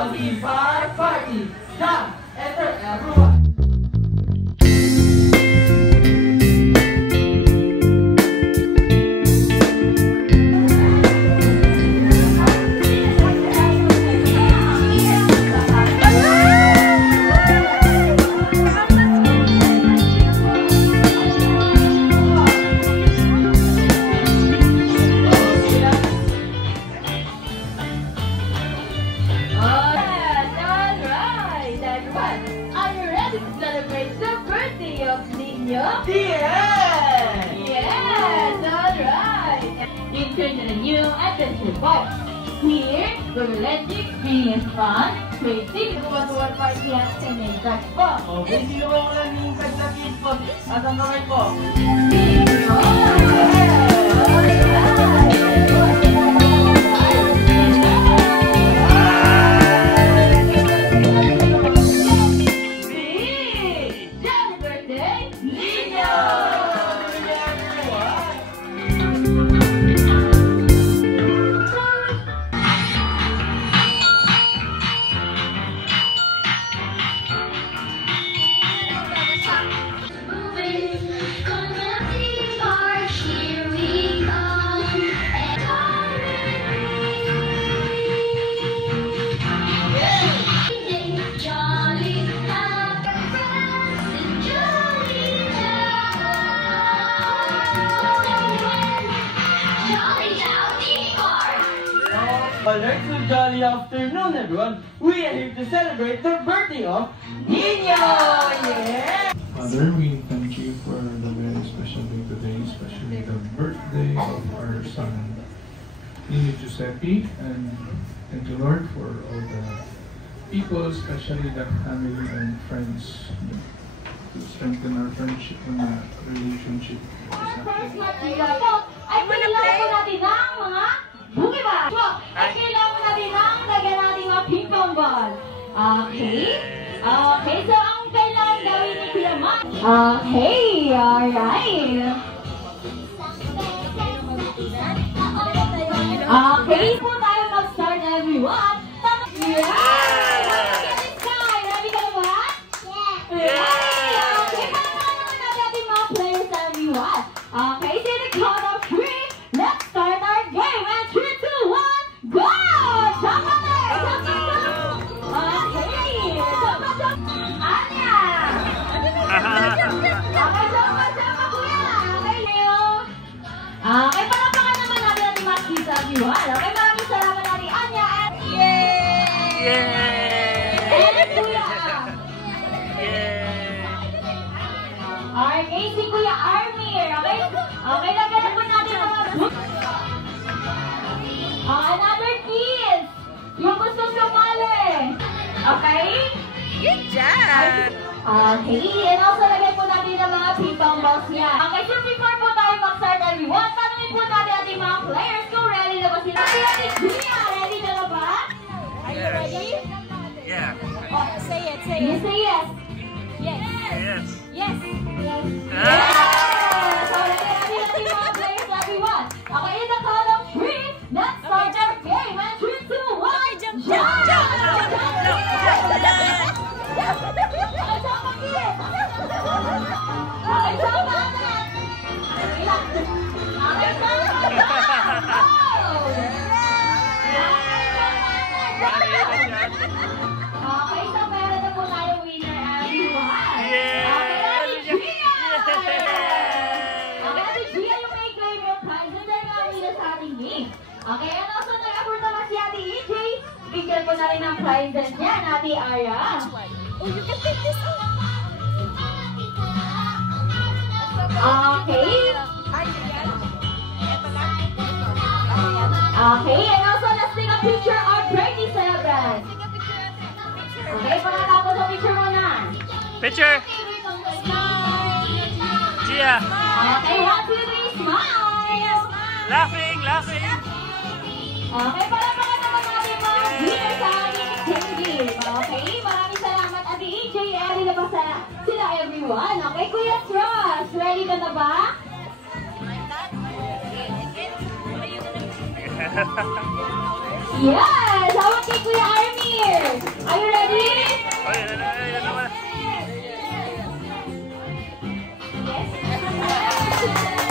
Jollibee Bar Party. Come, enter everyone. Yeah! Yes! Alright! Enter to the new adventure box. Here, we will let you experience fun, crazy, tuwa-tuwa party at sinigag po. Okay, sino ako lang yung kagdakit po? At ang kamay po? Alright, so jolly afternoon everyone. We are here to celebrate the birthday of Nino! Yeah! Father, we thank you for the very special day today, especially the birthday of our son, Nino Giuseppe. And thank you, Lord, for all the people, especially the family and friends, to strengthen our friendship and relationship. First, ay kailangan po natin ng mga bungi ba? Ay kailangan natin ng lagyan natin mga ping-pong ball. Okay? Okay, so ang kailangan gawin ni Kuya Matt. Okay, alright. Okay, po tayo mag-start everyone. Yeah! Ready ka na ba? Yeah! Okay, paano naman natin ating mga players everyone? Okay, so the count of 3, let's start our game. And 3, 2, 1, go! Jump on there! Jump, jump, jump! Okay! Jump, jump, jump! Anya! Okay, jump, kuya! Okay, Leo! Okay, palapakan naman natin ating mga kids everyone. Okay, maraming salamat natin, Anya! And Yay! and kuya! Okay, si Kuya Armir, okay? Okay, lagyan po natin ang mga another kids! Yung gusto sumali! Okay? Good job! Okay, and also lagyan po natin ang mga ping-pong balls niya. Okay, so before po tayo mag-start everyone, tanongin po natin ating mga players kung ready na ba sila. Ready na ba? Are you ready? Yeah. Oh, say it, say You it. say yes. Yes. Yes. Yes. Yes! So, ready natin mga players everyone. Okay, in the count of 3, let's start our game. And 3, 2, 1, Jump, jump! jump, jump, jump, Okay, so meron na po tayo winner everyone. Okay, Ate Gia, yung may claim your prize and then nila sa ating game. Okay, and also nag-afford naman si Ate EJ. Bigyan po na rin ang prizes niya, Ate Ara. Oh, you can take this one. Okay. Okay, and also let's take a picture of birthday celebrant. Okay, pagkatapos sa picture muna. Picture. Gia. Okay, 1, 2, 3, smile! Laughing, laughing. Okay, palapakan naman natin mga winner sa ating team. Okay, maraming salamat Ate EJ. Ready na ba sila everyone? Okay, Kuya Ross, ready ka na ba? Yes! Hawak kay Kuya Armir! Are you ready?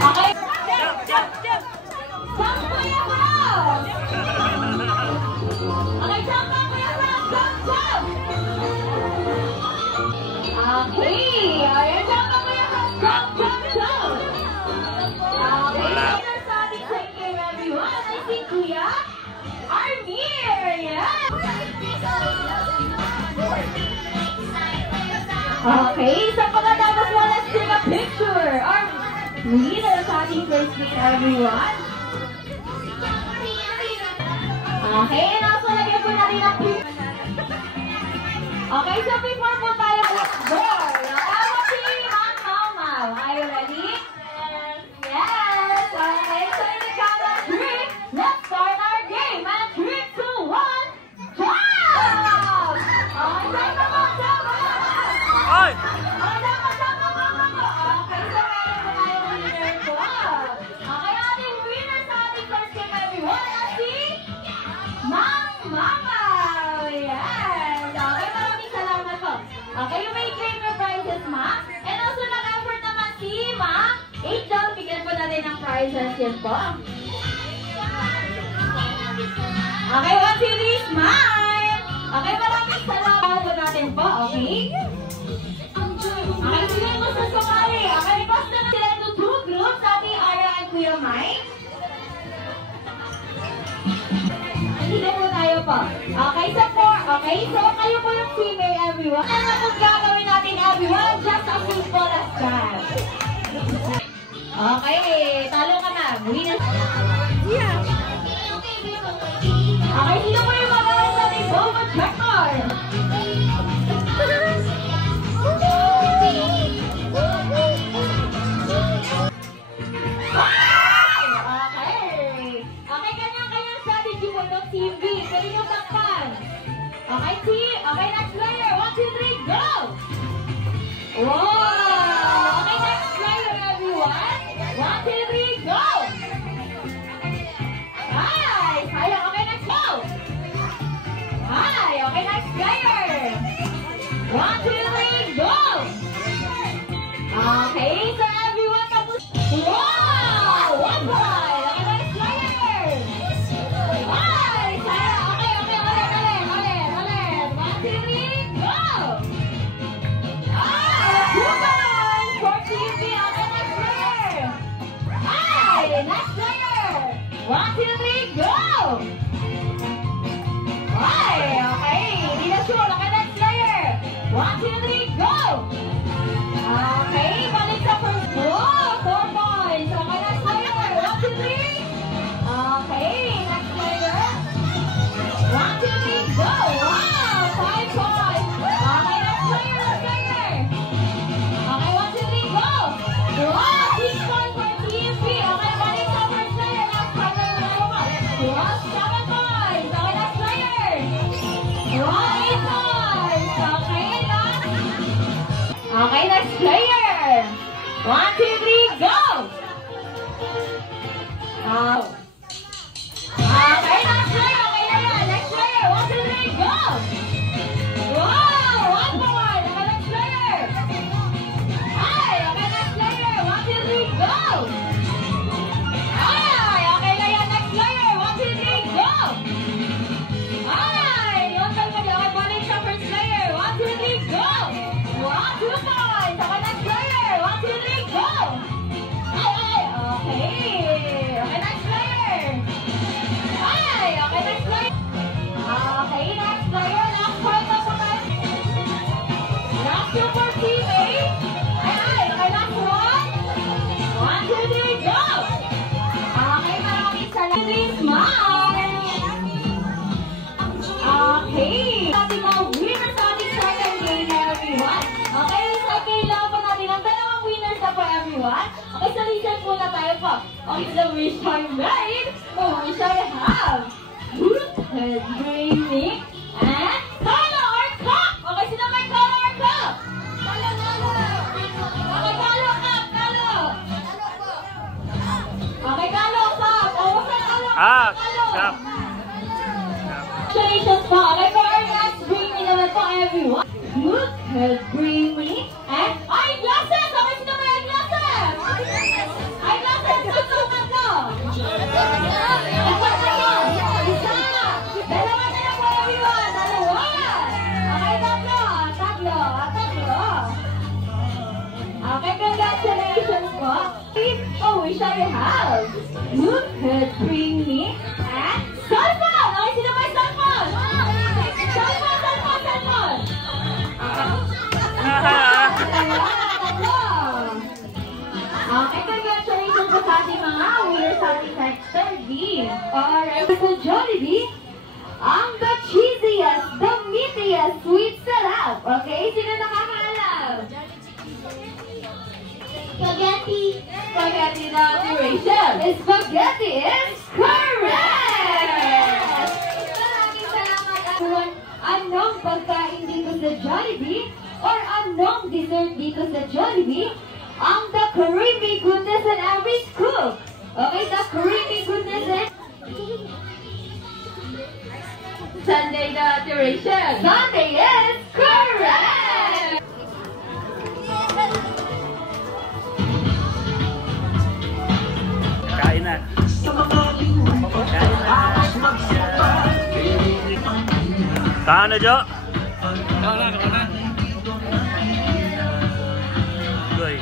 Okay. Jump, jump. Jump, Kuya Ross! Okay, jump na, Kuya Ross! Jump, jump! Okay. Ayan, jump na, Kuya Ross! Jump, jump, jump! Okay. Winner sa ating second game, everyone. I think Kuya Armir! Yes! Okay, so pagkatapos mo, let's take a picture. Our leader sa ating first game, everyone. Okay, and also lagyan po natin ang picture. Okay, so before po tayo mag-door, nakawag si Ma'am Mau Mau. Are you ready? Yes! Okay, so in the count of 3, let's start our game. And 3, 2, 1, jump! Okay, jump ako, jump ako! Oy! Okay, jump ako, jump ako, jump ako! Okay, so meron po tayong winner po. Okay, ating winner sa ating first game, everyone, at si Ma'am Mama! Yes! Okay, maraming salamat po. Okay, you may claim your prizes, Ma'am. And also, nag-effort naman si Ma'am Angel. Bigyan po natin ng prizes yan po. Okay, 1, 2, 3, smile! Okay, maraming salamat po natin po, okay? Okay, sila yung gusto sumali. Okay, request na sila to 2 groups, Ate Ara and Kuya Mike. Dito po tayo po. Okay, so kayo po yung female, everyone. Ano na kung gagawin natin, everyone? Just as simple as that. Okay, talo ka na. Winner. Okay, sino po yung magawa sa ating Boba Checker? Okay, kanya-kanya strategy po ng TV. Pwede nyo takpan. Okay, next player. 1, 2, 3, go! Wow! Okay, next player, everyone. 1, 2, 3, go! Hi! Sayang. Okay, next go! Hi! Okay, next player. 1, 2, 3, go! Okay, so everyone, tapos... Wow! One point! Okay, next player! Hi! Sayang. Okay, ulit. 1, 2, 3, go! Ah! 2 points for TV. Okay, next player! Hi! Next player! 1, 2, 3, go! Hi! Okay, hindi na sure. Okay, next player! 1, 2, 3, go! Okay, balik sa first. Oh, 4 points. Okay, next player. 1, 2, 3. Okay, next player. 1, 2, 3, go! Wow, 5 points. Okay, next player. Okay, 1, 2, 3, go! Wow, 6 points for TFP. Okay, balik sa first player. Next player. Wow, 7 points. Okay, next player. Wow, 8 points. Okay, next player. 1, 2, 3, go! Okay, next player. Okay, yan. Next player. 1, 2, 3, go! Wow! 1 point. Okay, next player. Hi! Okay, next player. 1, 2, 3, go! Hi! Okay na yan. Next player. 1, 2, 3, go! Hi! Yung time ka dyan. Okay, balik sa first player. 1, 2, 3, go! Wow! 2 points. Okay, next player. 1, 2, 3, go! Hi! Okay. Okay, next player. Hi! Okay, next player. Okay, next player. Last point na po tayo. Last two for teammate. Hi! Okay, last one. 1, 2, 3, go! Okay, maraming salamat. Smile! Okay. Ating mga winners sa ating second game, everyone. Okay, sa kailangan natin ang dalawang winners na po, everyone. Okay, so listen po na tayo po. Okay, the wish I made, the wish I have. Good dreaming and color or cup. Okay, sino may color or cup? Okay, color cup, color. Okay, color cup. Oh, what's the color? Ah, Color. cup. everyone. Look at creamy and eyeglasses! Okay, sino may eyeglasses? Eyeglasses! Susukat no! Isa! Dalawa na lang po everyone! Dalawa! Okay, tatlo! Okay, congratulations po! Oh, we shall have Look at creamy and cellphone! Okay, sino may cellphone? Cellphone! Okay, congratulations po sa ating mga winners sa ating third team. Alright, so Jollibee, ang the cheesiest, the meatiest sweet salad. Okay, sino nakakaalam? Spaghetti. Spaghetti na duration. Spaghetti is correct! Maraming salamat everyone. Anong pagkain dito sa Jollibee or anong dessert dito sa Jollibee ang the creamy goodness in every scoop. Okay, the creamy goodness in Sunday na duration. Sunday is correct! Kain na. Kain na, Jo? Goy.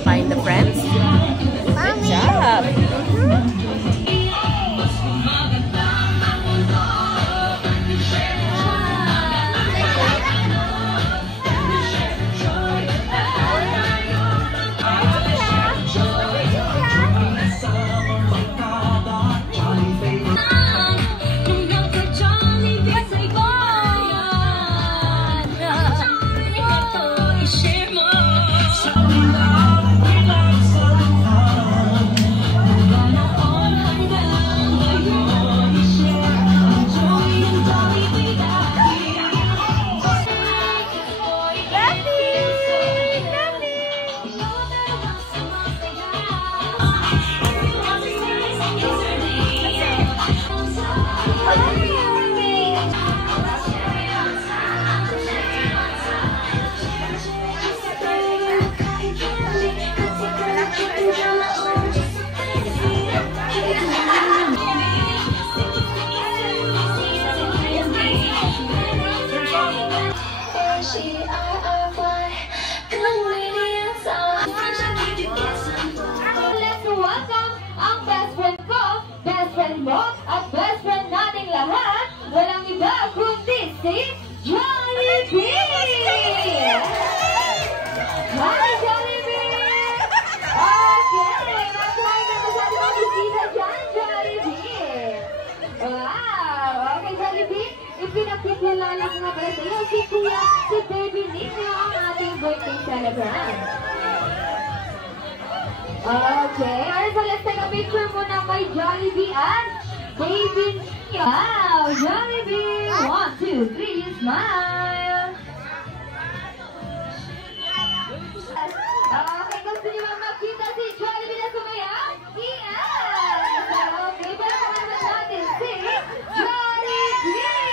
Find the friends. Good job. Let's welcome ang best friend ko, best friend mo, at best friend nating lahat. Walang iba kundi si Jollibee! Hi, Jollibee! Okay, mag-try na sa ating mga bisita dyan, Jollibee! Wow! Okay, Jollibee, ipinagkikilala ko nga pala sa iyo si Kuya, si Baby Nino, ang ating birthday celebrant. Okay, alright, so let's take a picture muna kay Jollibee and Baby Nino. Wow, Jollibee! 1, 2, 3, smile! Okay, gusto niyo ba makita si Jollibee na sumayaw? Yes! Okay, pero naman natin si Jollibee!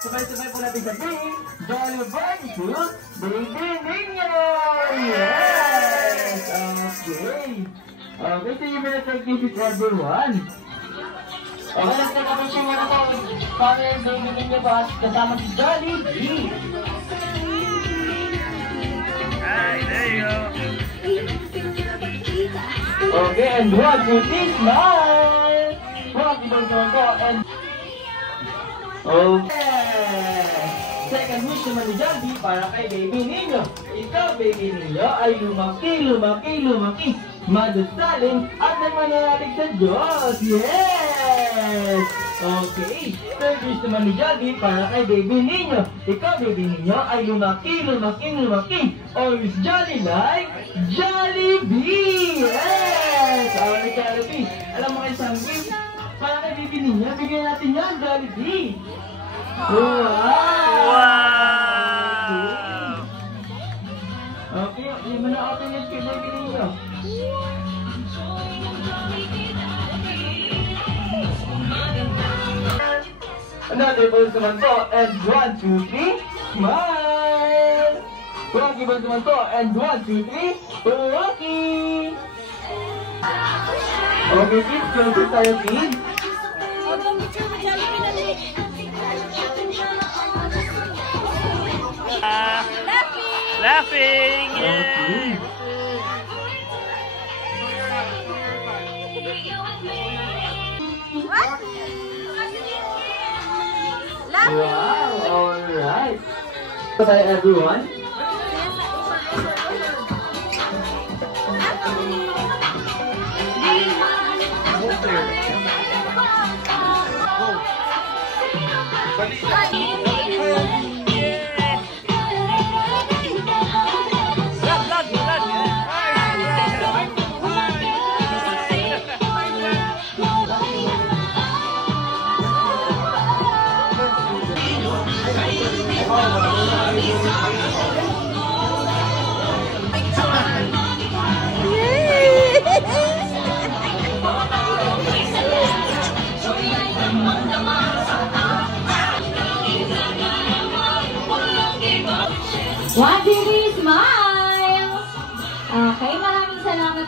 Sabay-sabay po natin sabihin, Jolly Barnfoot, Baby Minion! Yes! Okay. Okay, so you better take this with everyone. Okay, let's take a picture muna po. Para yung Baby Minion po kasama si Jolly B. Hi, there you go. Okay, and 1, 2, 3, smile! Happy birthday po, and... Okay! Second wish naman ni Jollibee para kay Baby Ninyo. Ikaw, Baby Ninyo, ay lumaki, madusalin at nagmanalig sa Diyos. Yes! Okay. Third wish naman ni Jollibee para kay Baby Ninyo. Ikaw, Baby Ninyo, ay lumaki, always jolly like Jollibee! Yes! Alright, Jollibee. Alam mo kayo isang wish? Para kay Baby Ninyo, bigyan natin yan, Jollibee! Wow! Okay, yung mga open yung kay Baby Ninyo. Another balls naman to, and 1, 2, 3, smile! Rocky balls naman to, and 1, 2, 3, Rocky! Okay, kids, close tayo, kids. Laughing! Yay! Wow, alright. Bye everyone.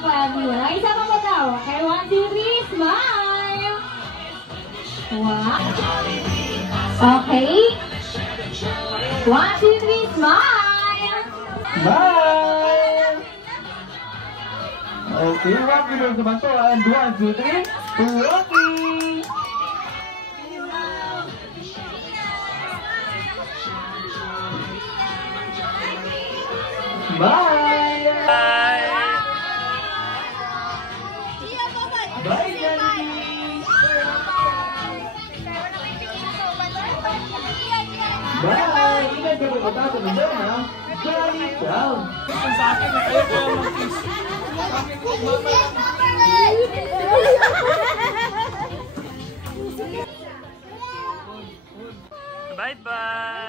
po, everyone. Okay, sama po daw. Okay, 1, 2, 3, smile! Wow. Okay. 1, 2, 3, smile! Bye! Okay, wag mo naman to. And 1, 2, 3, Rocky! Bye! Bye! Bye, Jollibee! Bye! Ingat ka po sa mga ha? Jolly Brown! Sa akin na kayo kaya mag-kiss. Bye-bye!